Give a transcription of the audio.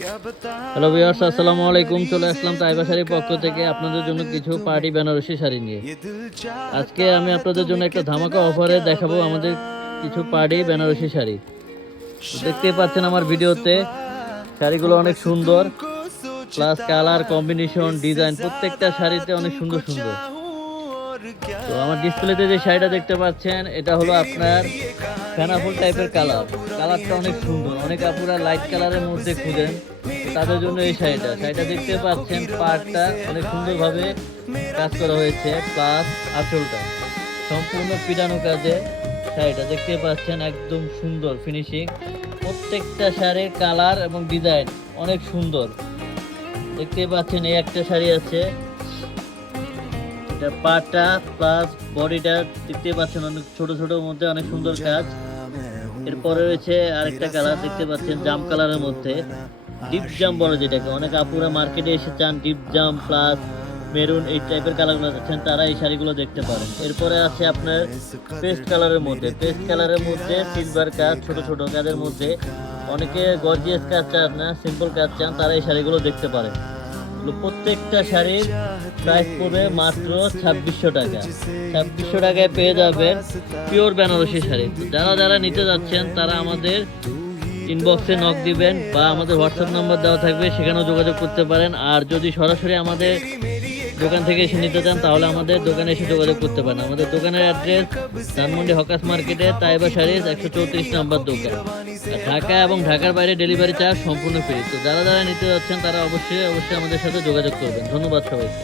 Hello viewers, আসসালামু আলাইকুম। চলে আসলাম তাইবা শাড়ির পক্ষ থেকে আপনাদের জন্য কিছু পার্টি বেনারসি শাড়ি নিয়ে। আজকে আমি আপনাদের জন্য একটা ধামাকা অফারে দেখাবো আমাদের কিছু পার্টি বেনারসি শাড়ি। দেখতেই পাচ্ছেন আমার ভিডিওতে, শাড়িগুলো অনেক সুন্দর, প্লাস কালার কম্বিনেশন ডিজাইন প্রত্যেকটা শাড়িতে অনেক সুন্দর সুন্দর। তো আমার ডিসপ্লেতে যে শাড়িটা দেখতে পাচ্ছেন, এটা হলো আপনার ফেনাফুল টাইপের কালারটা অনেক সুন্দর। অনেক আপুরা লাইট কালারের মধ্যে খুঁজেন, তাদের জন্য এই শাড়িটা দেখতে পাচ্ছেন। পাড়টা অনেক সুন্দরভাবে কাজ করা হয়েছে, প্লাস আঁচলটা সম্পূর্ণ পিটানো কাজে। শাড়িটা দেখতে পাচ্ছেন একদম সুন্দর ফিনিশিং। প্রত্যেকটা শাড়ির কালার এবং ডিজাইন অনেক সুন্দর। দেখতে পাচ্ছেন এই একটা শাড়ি আছে, এটা পাটা প্লাস বডিটা দেখতে পাচ্ছেন অনেক ছোট ছোট মধ্যে অনেক সুন্দর কাজ। এরপরে রয়েছে আরেকটা কালার দেখতে পাচ্ছেন জাম কালারের মধ্যে, ডিপ জাম বলে যেটাকে। অনেক আপুরা মার্কেটে এসে চান ডিপ জাম প্লাস মেরুন এই টাইপের কালারগুলো চাচ্ছেন, তারা এই শাড়িগুলো দেখতে পারেন। এরপরে আছে আপনার পেস্ট কালারের মধ্যে সিলভার কাজ, ছোট ছোট কাজের মধ্যে। অনেকে গর্জিয়াস কাজ চান না, সিম্পল কাজ চান, তারা এই শাড়িগুলো দেখতে পারেন। প্রত্যেকটা শাড়ির প্রাইস পড়বে মাত্র 2600 টাকা। 2600 টাকায় পেয়ে যাবেন পিওর বেনারসি শাড়ি। যারা যারা নিতে যাচ্ছেন তারা আমাদের ইনবক্সে নক দিবেন বা আমাদের হোয়াটসঅ্যাপ নাম্বার দেওয়া থাকবে, সেখানেও যোগাযোগ করতে পারেন। আর যদি সরাসরি আমাদের দোকান থেকে এসে নিতে চান তাহলে আমাদের দোকানে এসে যোগাযোগ করতে পারেন। আমাদের দোকানের অ্যাড্রেস ধানমন্ডি হকার্স মার্কেটে তাইবা শাড়িজ 134 নম্বর দোকান। ঢাকা এবং ঢাকার বাইরে ডেলিভারি চার্জ সম্পূর্ণ ফ্রি। তো যারা যারা নিতে যাচ্ছেন তারা অবশ্যই আমাদের সাথে যোগাযোগ করবেন। ধন্যবাদ সবাইকে।